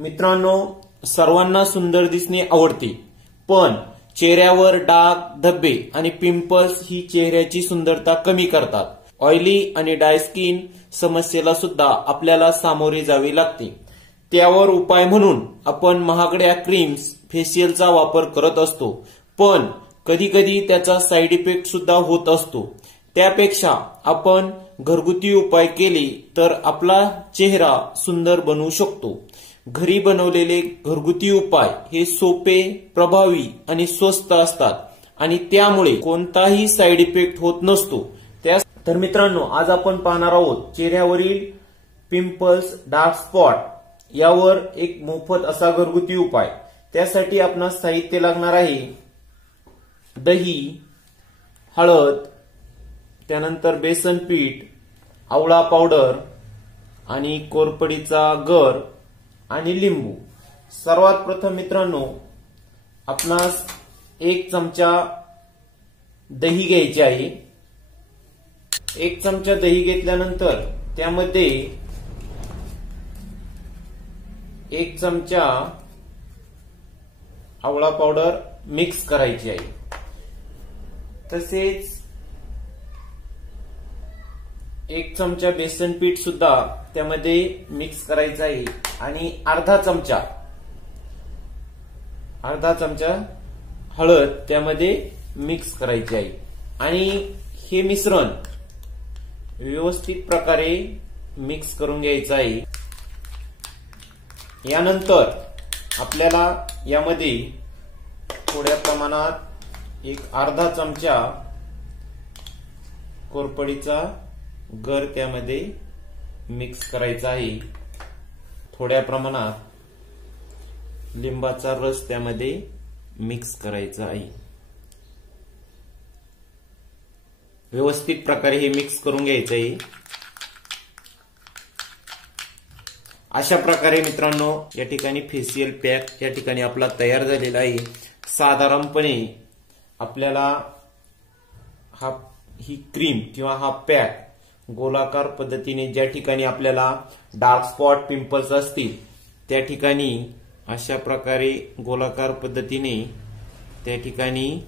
मित्रांनो सर्वांना सुंदर दिसणे आवडते. पण चेहऱ्यावर डाग धब्बे आणि पिंपल्स ही चेहऱ्याची सुंदरता कमी करतात. ऑइली आणि डाय स्किन समस्येला सुद्धा आपल्याला सामोरे जावे लागते. त्यावर उपाय म्हणून आपण महागड्या क्रीम्स फेशियलचा वापर करत असतो. पण कधी कधी त्याचा साईड इफेक्ट सुद्धा होत असतो. त्यापेक्षा आपण घरगुती उपाय केले तर आपला चेहरा सुंदर बनवू शकतो. घरी बनवलेले घरगुती उपाय हे सोपे प्रभावी आणि स्वस्त असतात. आणि त्यामुळे कोणताही साईड इफेक्ट होत नसतो. त्या तर मित्रांनो आज आपण पाहणार आहोत चेहऱ्यावरील पिंपल्स डार्क स्पॉट यावर एक मोफत असा घरगुती उपाय. त्यासाठी आपणास साहित्य लागणार आहे. दही हळद त्यानंतर बेसन पीठ आवळा पावडर आणि कोरपडीचा गर आणि लिंबू. सर्वात प्रथम मित्रांनो आपणास एक चमचा दही घ्यायची आहे. एक चमचा दही घेतल्यानंतर त्यामध्ये एक चमचा आवळा पावडर मिक्स करायची आहे. तसेच एक चमचा बेसन पीठ सुद्धा त्यामध्ये मिक्स करायचं आहे. आणि अर्धा चमचा अर्धा चमचा हळद त्यामध्ये मिक्स करायची आहे. आणि हे मिश्रण व्यवस्थित प्रकारे मिक्स करून घ्यायचं आहे. यानंतर आपल्याला यामध्ये थोड्या प्रमाणात एक अर्धा चमचा कोरपडीचा गर त्यामध्ये मिक्स करायचा आहे थोड्या प्रमाणात लिंबाचा रस त्यामध्ये मिक्स करायचा आहे व्यवस्थित प्रकारे हे मिक्स करून घ्यायचं आहे अशा प्रकारे मित्रांनो या ठिकाणी फेशियल पॅक या ठिकाणी आपला तयार झालेला आहे. साधारणपणे आपल्याला हा ही क्रीम किंवा हा पॅक गोलाकार पद्धतीने ज्या ठिकाणी आपल्याला डार्क स्पॉट पिंपल्स असतील त्या ठिकाणी अशा प्रकारे गोलाकार पद्धतीने त्या ठिकाणी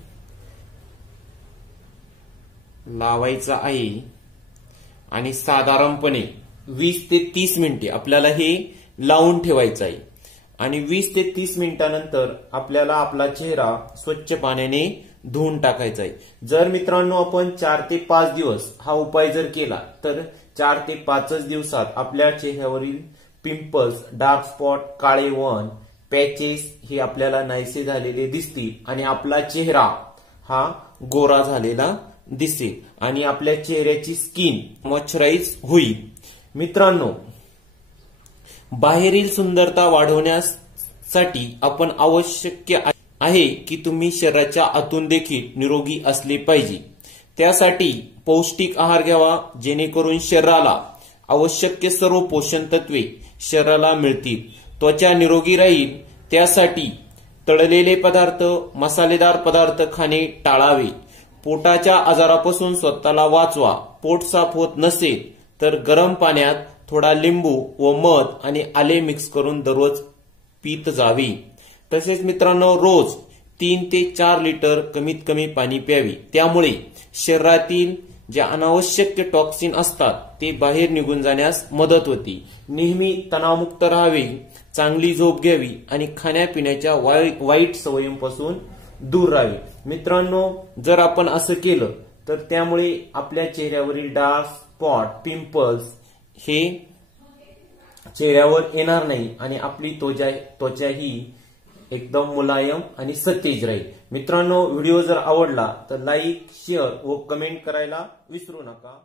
लावायचा आहे. आणि साधारणपणे वीस ते तीस मिनिटे आपल्याला हे लावून ठेवायचं आहे. आणि वीस ते तीस मिनिटानंतर आपल्याला आपला चेहरा स्वच्छ पाण्याने धुवून टाकायचा आहे जर मित्रांनो आपण चार ते पाच दिवस हा उपाय जर केला तर चार ते पाचच दिवसात आपल्या चेहऱ्यावरील पिंपल्स डार्क स्पॉट काळे वन पॅचेस हे आपल्याला नाहीसे झालेले दिसतील आणि आपला चेहरा हा गोरा झालेला दिसेल आणि आपल्या चेहऱ्याची स्किन मॉइश्चराईज होईल. मित्रांनो बाहेरील सुंदरता वाढवण्यासाठी आपण आवश्यक आहे की तुम्ही शरीराच्या आतून देखील निरोगी असले पाहिजे. त्यासाठी पौष्टिक आहार घ्यावा जेणेकरून शरीराला आवश्यक सर्व पोषण तत्वे शरीराला मिळतील. त्वचा निरोगी राहील त्यासाठी तळलेले पदार्थ मसालेदार पदार्थ खाणे टाळावे. पोटाच्या आजारापासून स्वतःला वाचवा. पोट साफ होत नसेल तर गरम पाण्यात थोडा लिंबू व मध आणि आले मिक्स करून दररोज पित जावी. तसेच मित्रांनो रोज तीन ते चार लिटर कमीत कमी पाणी प्यावे. त्यामुळे शरीरातील जे अनावश्यक टॉक्सिन असतात ते बाहेर निघून जाण्यास मदत होती. नेहमी तणावमुक्त राहावे चांगली झोप घ्यावी आणि खाण्यापिण्याच्या वाईट सवयींपासून दूर राहावे. मित्रांनो जर आपण असं केलं तर त्यामुळे आपल्या चेहऱ्यावरील डार्क स्पॉट पिंपल्स हे चेहऱ्यावर येणार नाही आणि आपली त्वचा त्वचा ही एकदम मुलायम आणि सतेज राहील. मित्रांनो व्हिडिओ जर आवडला तर लाईक शेअर व कमेंट करायला विसरू नका.